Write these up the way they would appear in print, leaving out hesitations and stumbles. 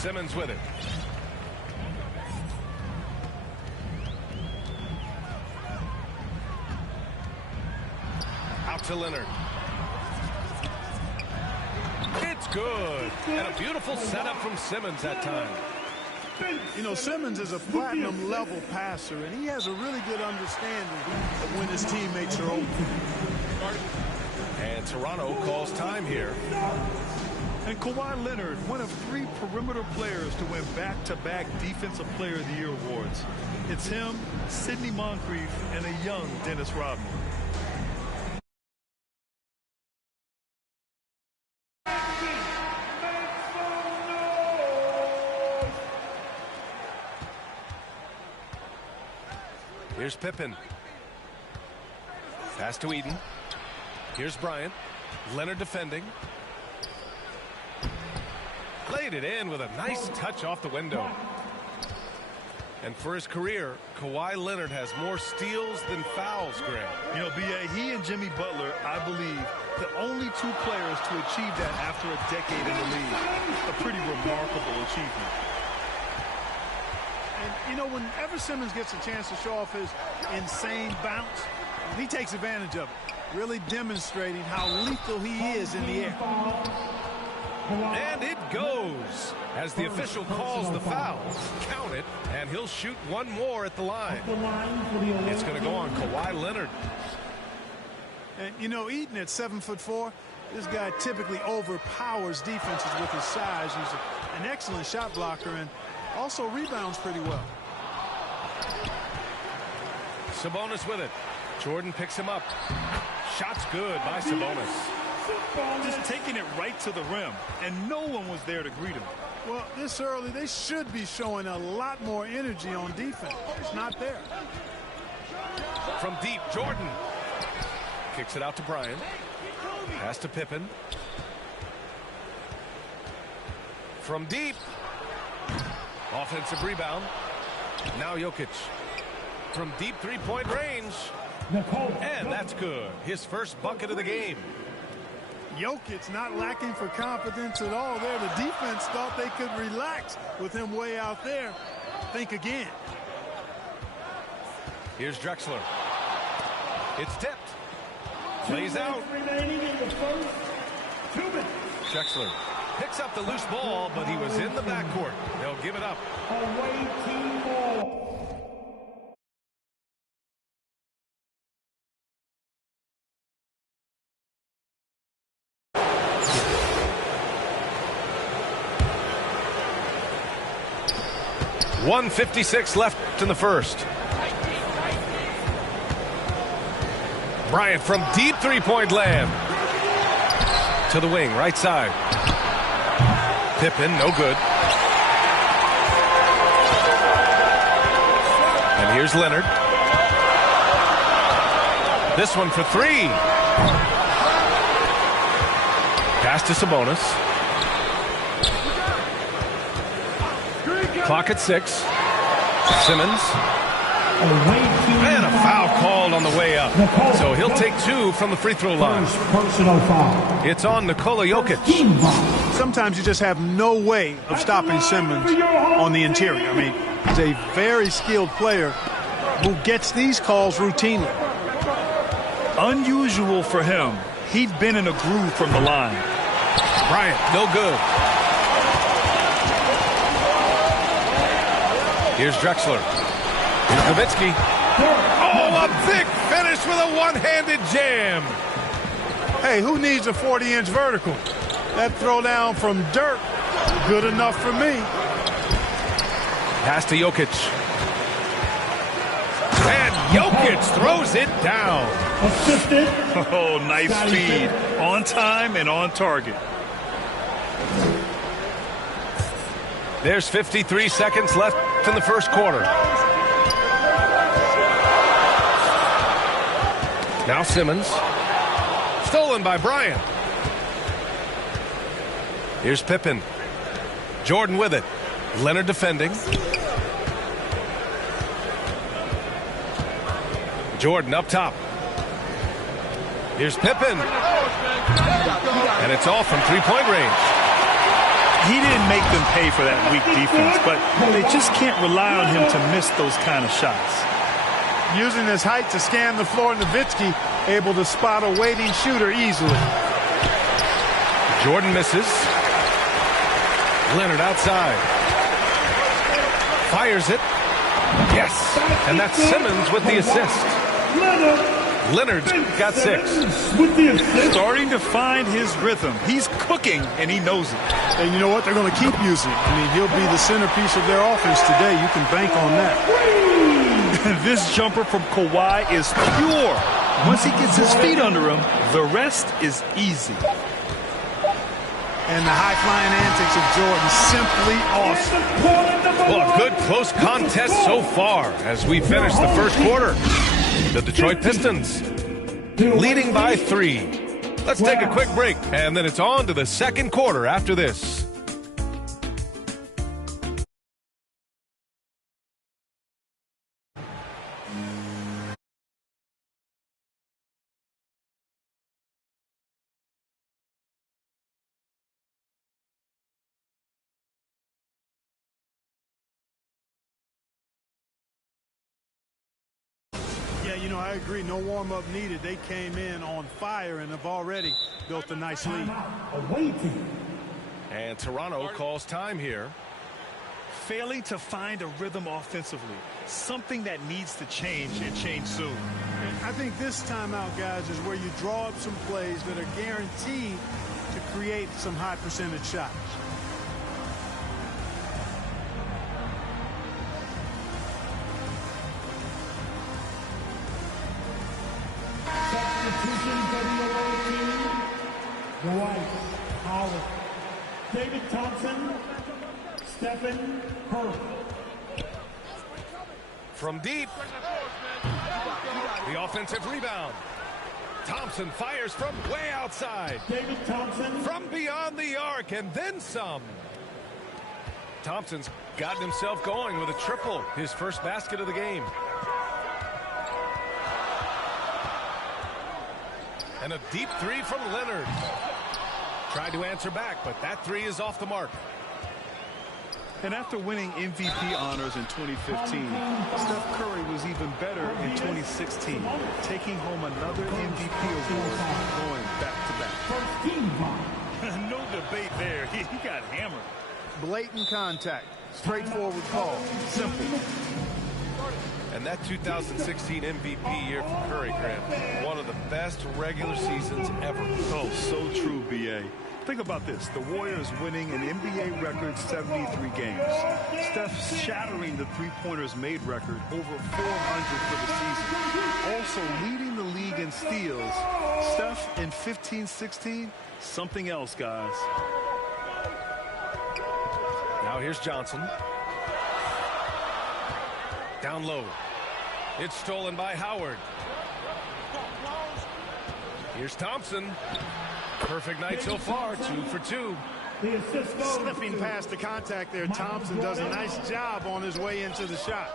Simmons with it. Out to Leonard. It's good. And a beautiful setup from Simmons that time. You know, Simmons is a platinum-level passer, and he has a really good understanding of when his teammates are open. And Toronto calls time here. And Kawhi Leonard, one of 3 perimeter players to win back-to-back Defensive Player of the Year awards. It's him, Sidney Moncrief, and a young Dennis Rodman. Here's Pippen. Pass to Eden. Here's Bryant. Leonard defending. Laid it in with a nice touch off the window. And for his career, Kawhi Leonard has more steals than fouls, Greg. You know, B.A., he and Jimmy Butler, I believe, the only 2 players to achieve that after a decade in the league. A pretty remarkable achievement. And, you know, whenever Simmons gets a chance to show off his insane bounce, he takes advantage of it, really demonstrating how lethal he is in the air. And it goes as the official calls the foul. Count it, and he'll shoot one more at the line. It's going to go on Kawhi Leonard. And, you know, Eden at 7'4", this guy typically overpowers defenses with his size. He's an excellent shot blocker and also rebounds pretty well. Sabonis with it. Jordan picks him up. Shot's good by Sabonis. Just taking it right to the rim, and no one was there to greet him. Well, this early, they should be showing a lot more energy on defense. It's not there. From deep, Jordan. Kicks it out to Bryant. Pass to Pippen. From deep. Offensive rebound. Now Jokic. From deep three-point range. And that's good. His first bucket of the game. Jokic not lacking for confidence at all there. The defense thought they could relax with him way out there. Think again. Here's Drexler. It's tipped. Plays out. Drexler picks up the loose ball, but he was in the backcourt. They'll give it up. Away team ball. .156 left in the first. Bryant from deep three-point land. To the wing, right side. Pippen, no good. And here's Leonard. This one for 3. Pass to Sabonis. Clock at 6. Simmons. And a foul called on the way up. So he'll take 2 from the free throw line. Personal foul. It's on Nikola Jokic. Sometimes you just have no way of stopping Simmons on the interior. I mean, he's a very skilled player who gets these calls routinely. Unusual for him. He'd been in a groove from the line. Bryant, no good. Here's Drexler. Here's Nowitzki. Oh, a big finish with a one-handed jam. Hey, who needs a 40-inch vertical? That throwdown from Dirk, good enough for me. Pass to Jokic. And Jokic throws it down. Assisted. Oh, nice speed. On time and on target. There's 53 seconds left in the first quarter. Now Simmons. Stolen by Bryant. Here's Pippen. Jordan with it. Leonard defending. Jordan up top. Here's Pippen. And it's off from three-point range. He didn't make them pay for that weak defense, but they just can't rely on him to miss those kind of shots. Using his height to scan the floor, Nowitzki able to spot a waiting shooter easily. Jordan misses. Leonard outside. Fires it. Yes. And that's Simmons with the assist. Leonard's got 6. Starting to find his rhythm. He's cooking, and he knows it. And you know what? They're going to keep using. I mean, he'll be the centerpiece of their offense today. You can bank on that. This jumper from Kawhi is pure. Once he gets his feet under him, the rest is easy. And the high-flying antics of Jordan, simply awesome. Well, a good close contest so far as we finish the first quarter. The Detroit Pistons leading by 3. Let's take a quick break, and then it's on to the second quarter after this. Yeah, you know, I agree. No warm-up needed. They came in on fire and have already built a nice lead. And Toronto calls time here. Failing to find a rhythm offensively. Something that needs to change, and change soon. And I think this timeout, guys, is where you draw up some plays that are guaranteed to create some high-percentage shots. Dwight Howard, David Thompson, Stephen Curry. From deep. The offensive rebound. Thompson fires from way outside. David Thompson. From beyond the arc and then some. Thompson's gotten himself going with a triple. His first basket of the game. And a deep 3 from Leonard. Tried to answer back, but that 3 is off the mark. And after winning MVP honors in 2015, Steph Curry was even better in 2016, taking home another MVP award, going back-to-back. No debate there. He got hammered. Blatant contact. Straightforward call. Simple. And that 2016 MVP year for Curry, Graham, one of the best regular seasons ever. Oh, so true, B.A. Think about this. The Warriors winning an NBA record 73 games. Steph shattering the three-pointers made record, over 400 for the season. Also leading the league in steals. Steph in 15-16, something else, guys. Now here's Johnson. Down low. It's stolen by Howard. Here's Thompson. Perfect night so far, 2 for 2. Slipping past the contact there, Thompson does a nice job on his way into the shot.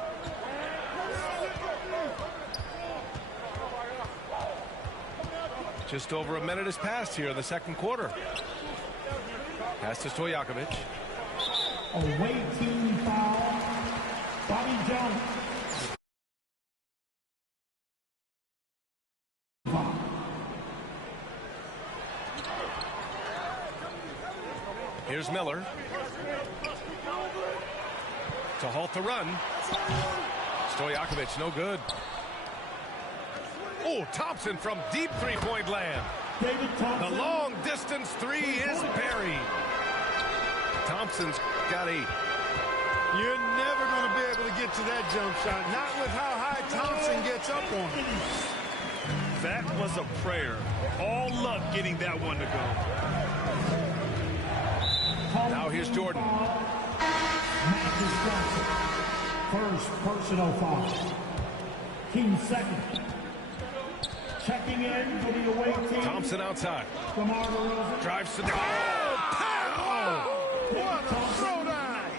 Just over a minute has passed here in the second quarter. Pass to Stojakovic. Away team foul. Bobby Jones. Here's Miller. To halt the run. Stojakovic, no good. Oh, Thompson from deep three-point land. David Thompson. The long-distance 3 is buried. Thompson's got 8. You're never going to be able to get to that jump shot, not with how high Thompson gets up on it. That was a prayer. All luck getting that one to go. Now here's Jordan. First personal foul. Team second. Checking in for the away team. Thompson outside. Drives to the... Oh, pow! What a throwdown!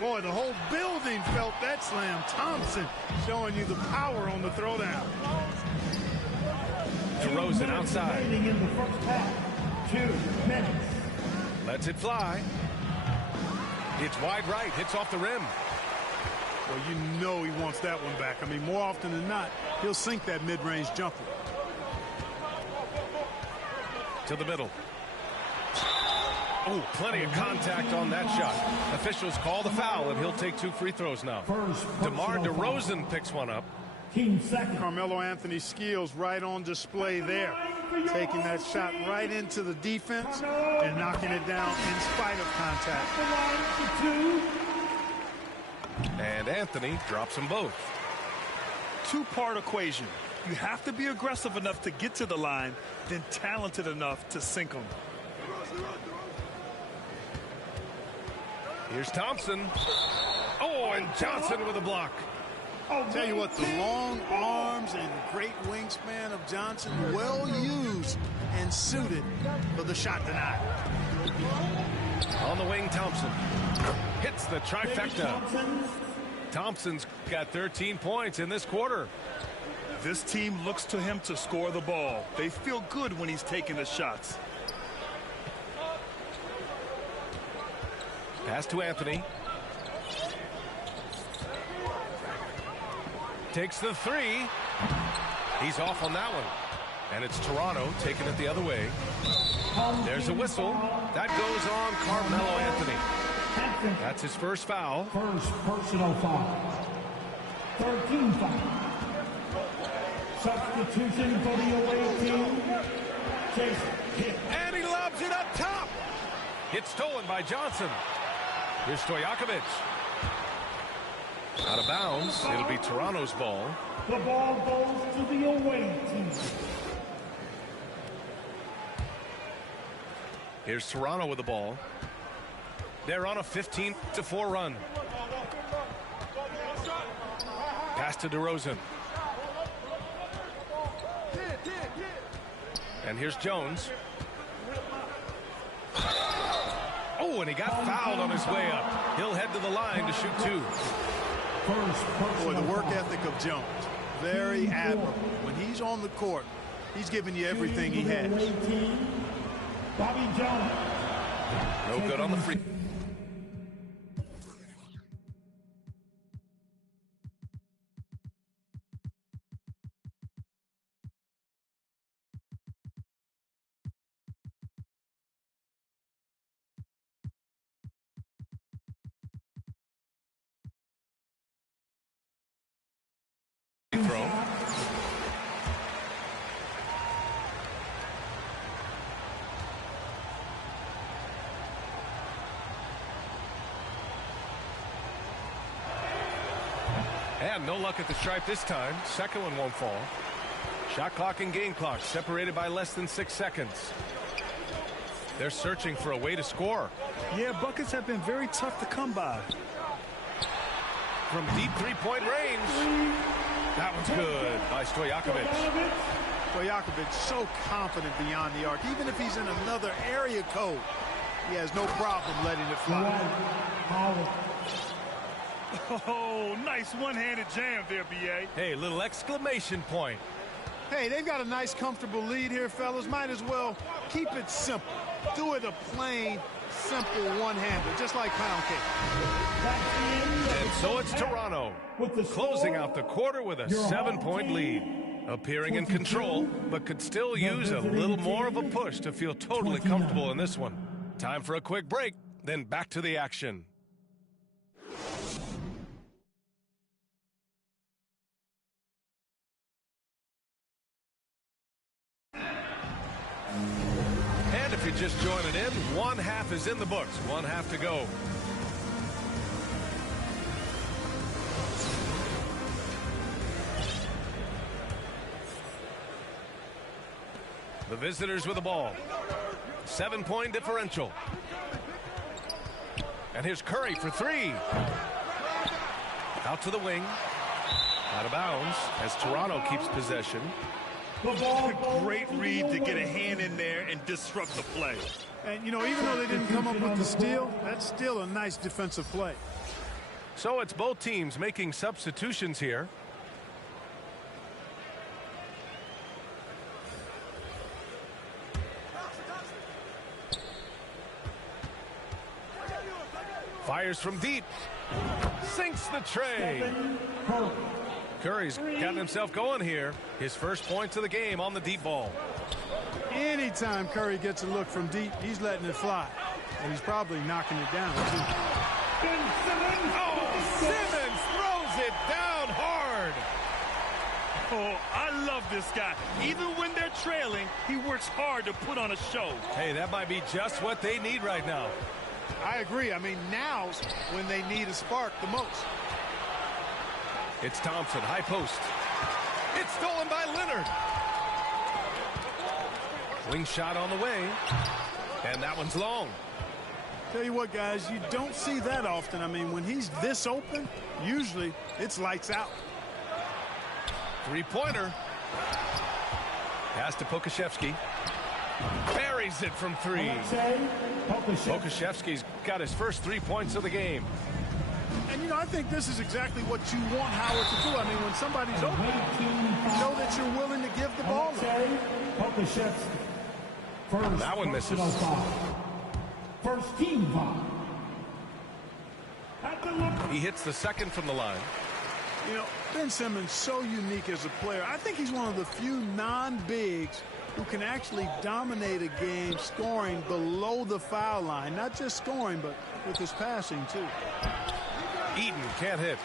Boy, the whole building felt that slam. Thompson showing you the power on the throwdown. DeRozan outside. In the first half. 2 minutes. Lets it fly. It's wide right, hits off the rim. Well, you know he wants that one back. I mean, more often than not, he'll sink that mid-range jumper. To the middle. Oh, plenty of contact on that shot. Officials call the foul, and he'll take 2 free throws now. DeMar DeRozan picks one up. Carmelo Anthony's skills right on display there. Taking that shot right into the defense and knocking it down in spite of contact. And Anthony drops them both. Two-part equation. You have to be aggressive enough to get to the line, then talented enough to sink them. Here's Thompson. Oh, and Johnson with a block. Tell you what, the long arms and great wingspan of Johnson, well used and suited for the shot tonight. On the wing, Thompson hits the trifecta. Thompson's got 13 points in this quarter. This team looks to him to score the ball. They feel good when he's taking the shots. Pass to Anthony. Takes the 3. He's off on that one. And it's Toronto taking it the other way. There's a whistle. That goes on Carmelo Anthony. That's his first foul. First personal foul. 13 foul. Substitution for the away team. Jason. And he lobs it up top. It's stolen by Johnson. Here's Stojakovic. Out of bounds. It'll be Toronto's ball. The ball goes to the away team. Here's Toronto with the ball. They're on a 15-4 run. Pass to DeRozan. And here's Jones. Oh, and he got fouled on his way up. He'll head to the line to shoot 2. Boy, the work ethic of Jones, very admirable. When he's on the court, he's giving you everything he has. Bobby Jones. No good on the free. Throw. And no luck at the stripe this time. Second one won't fall. Shot clock and game clock separated by less than 6 seconds. They're searching for a way to score. Yeah, buckets have been very tough to come by. From deep three-point range. That one's good by Stojakovic. Stojakovic so confident beyond the arc. Even if he's in another area code, he has no problem letting it fly. Oh, nice one-handed jam there, B.A. Hey, little exclamation point. Hey, they've got a nice, comfortable lead here, fellas. Might as well keep it simple. Do it a plain, simple one-hander, just like pound cake. And so it's Toronto, closing out the quarter with a 7-point lead. Appearing in control, but could still use a little more of a push to feel totally comfortable in this one. Time for a quick break, then back to the action. And if you're just joining in, one half is in the books, one half to go. The visitors with the ball. 7-point differential. And here's Curry for 3. Out to the wing. Out of bounds as Toronto keeps possession. Great read to get a hand in there and disrupt the play. And, you know, even though they didn't come up with the steal, that's still a nice defensive play. So it's both teams making substitutions here. Fires from deep. Sinks the tray. Curry's gotten himself going here. His first points of the game on the deep ball. Anytime Curry gets a look from deep, he's letting it fly. And he's probably knocking it down, too. Oh, Simmons throws it down hard. Oh, I love this guy. Even when they're trailing, he works hard to put on a show. Hey, that might be just what they need right now. I agree. I mean, now's when they need a spark the most. It's Thompson, high post. It's stolen by Leonard. Wing shot on the way. And that one's long. Tell you what, guys, you don't see that often. I mean, when he's this open, usually it's lights out. Three-pointer. Pass to Pokashevsky. Buries it from three. Pokashevsky's got his first 3 points of the game. And, you know, I think this is exactly what you want Howard to do. I mean, when somebody's open, you know that you're willing to give the ball up. That one misses. First team foul. He hits the second from the line. You know, Ben Simmons so unique as a player. I think he's one of the few non-bigs who can actually dominate a game scoring below the foul line. Not just scoring, but with his passing, too. Eaton can't hit.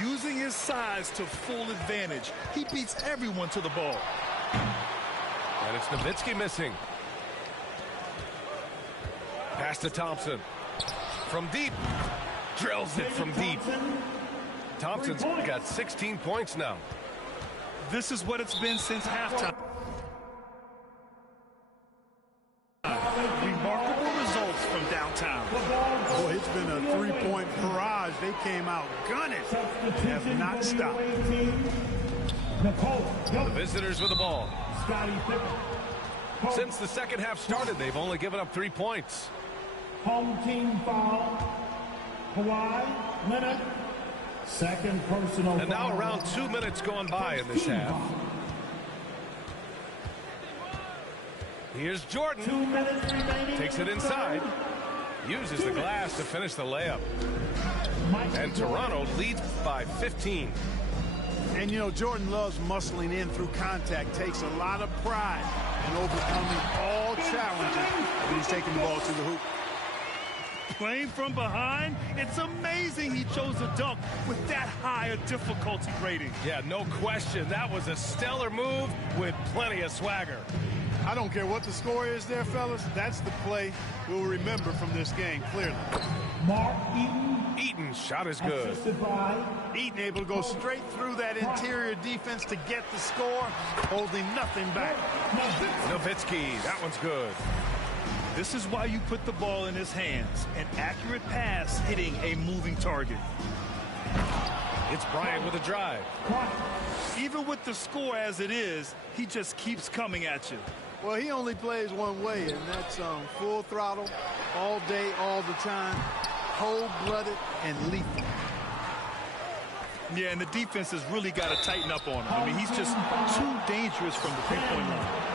Using his size to full advantage. He beats everyone to the ball. And it's Nowitzki missing. Pass to Thompson. From deep. Drills it from deep. Thompson's got 16 points now. This is what it's been since halftime. Remarkable results from downtown. Boy, it's been a three-point barrage. They came out gunning. Have not stopped. The visitors with the ball. Since the second half started, they've only given up 3 points. Home team foul. Kawhi Leonard. Second personal foul. And now around 2 minutes gone by in this half. Here's Jordan. 2 minutes remaining. Takes it inside. Uses the glass to finish the layup. And Toronto leads by 15. And, you know, Jordan loves muscling in through contact. Takes a lot of pride in overcoming all challenges when he's taking the ball to the hoop. Playing from behind, it's amazing he chose a dunk with that high a difficulty rating. Yeah, no question. That was a stellar move with plenty of swagger. I don't care what the score is there, fellas. That's the play we'll remember from this game, clearly. Mark Eaton. Eaton's shot is good. Assisted by Eaton able to go straight through that interior defense to get the score, holding nothing back. Nowitzki, that one's good. This is why you put the ball in his hands. An accurate pass hitting a moving target. It's Bryant with a drive. Even with the score as it is, he just keeps coming at you. Well, he only plays one way, and that's full throttle, all day, all the time, cold-blooded and lethal. Yeah, and the defense has really got to tighten up on him. I mean, he's just too dangerous from the three-point line.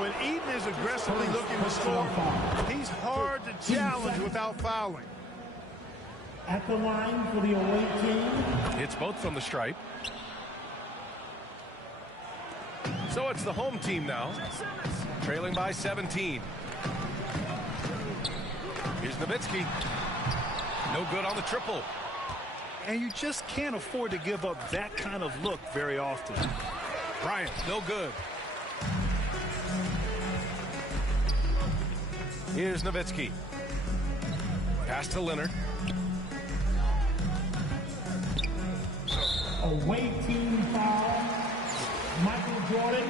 When Eaton is aggressively looking to score, he's hard to challenge without fouling. at the line for the away team. It's both from the stripe. So it's the home team now, trailing by 17. Here's Nowitzki. No good on the triple. And you just can't afford to give up that kind of look very often. Bryant, no good. Here's Nowitzki. Pass to Leonard. Away team foul. Michael Jordan,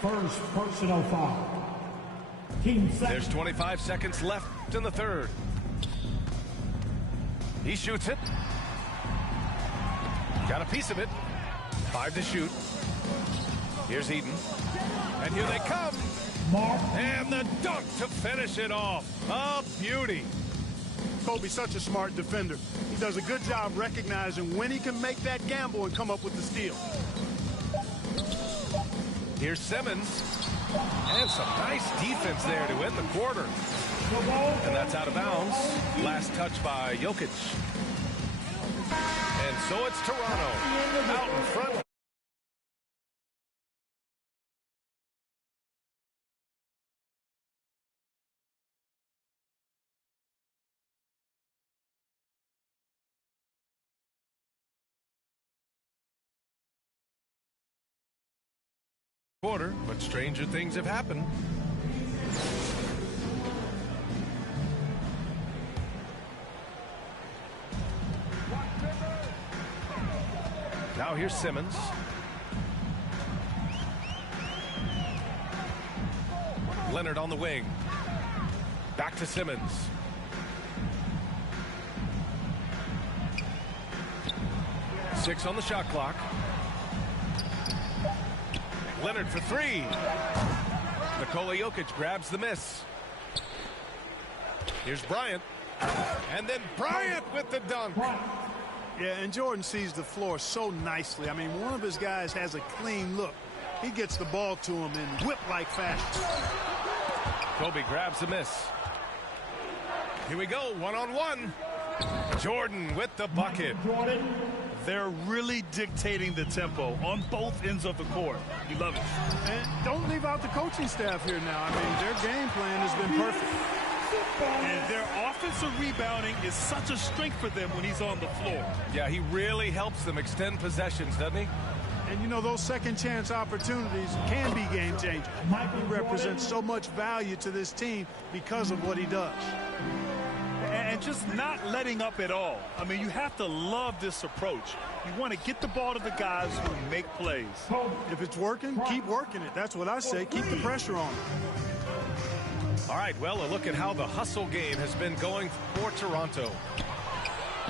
first personal foul. Team second. There's 25 seconds left in the third. He shoots it. Got a piece of it. 5 to shoot. Here's Eden. And here they come. Mark. And the dunk to finish it off. A beauty. Kobe's such a smart defender. He does a good job recognizing when he can make that gamble and come up with the steal. Here's Simmons. And some nice defense there to end the quarter. And that's out of bounds. Last touch by Jokic. And so it's Toronto out in front. Quarter, but stranger things have happened. Now here's Simmons. Leonard on the wing. Back to Simmons. Six on the shot clock. Leonard for three. Nikola Jokic grabs the miss. Here's Bryant. And then Bryant with the dunk. Yeah, and Jordan sees the floor so nicely. I mean, one of his guys has a clean look. He gets the ball to him in whip-like fashion. Kobe grabs the miss. Here we go, one-on-one. Jordan with the bucket. They're really dictating the tempo on both ends of the court. You love it. And don't leave out the coaching staff here now. I mean, their game plan has been perfect. And their offensive rebounding is such a strength for them when he's on the floor. Yeah, he really helps them extend possessions, doesn't he? And, you know, those second-chance opportunities can be game-changers. He represents so much value to this team because of what he does. And just not letting up at all. I mean, you have to love this approach. You want to get the ball to the guys who make plays. If it's working, keep working it. That's what I say. Keep the pressure on. All right, well, a look at how the hustle game has been going for Toronto.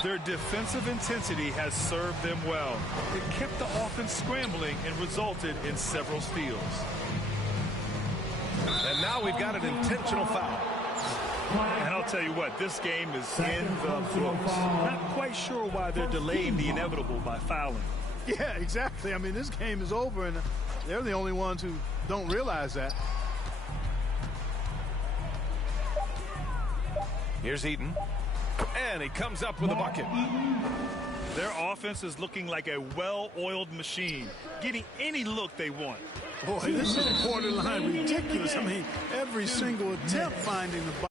Their defensive intensity has served them well. It kept the offense scrambling and resulted in several steals. And now we've got an intentional foul. And I'll tell you what, this game is in the books. Not quite sure why they're delaying the inevitable by fouling. Yeah, exactly. I mean, this game is over, and they're the only ones who don't realize that. Here's Eaton. And he comes up with a bucket. Their offense is looking like a well-oiled machine, getting any look they want. Boy, this is borderline ridiculous. I mean, every single attempt finding the ball.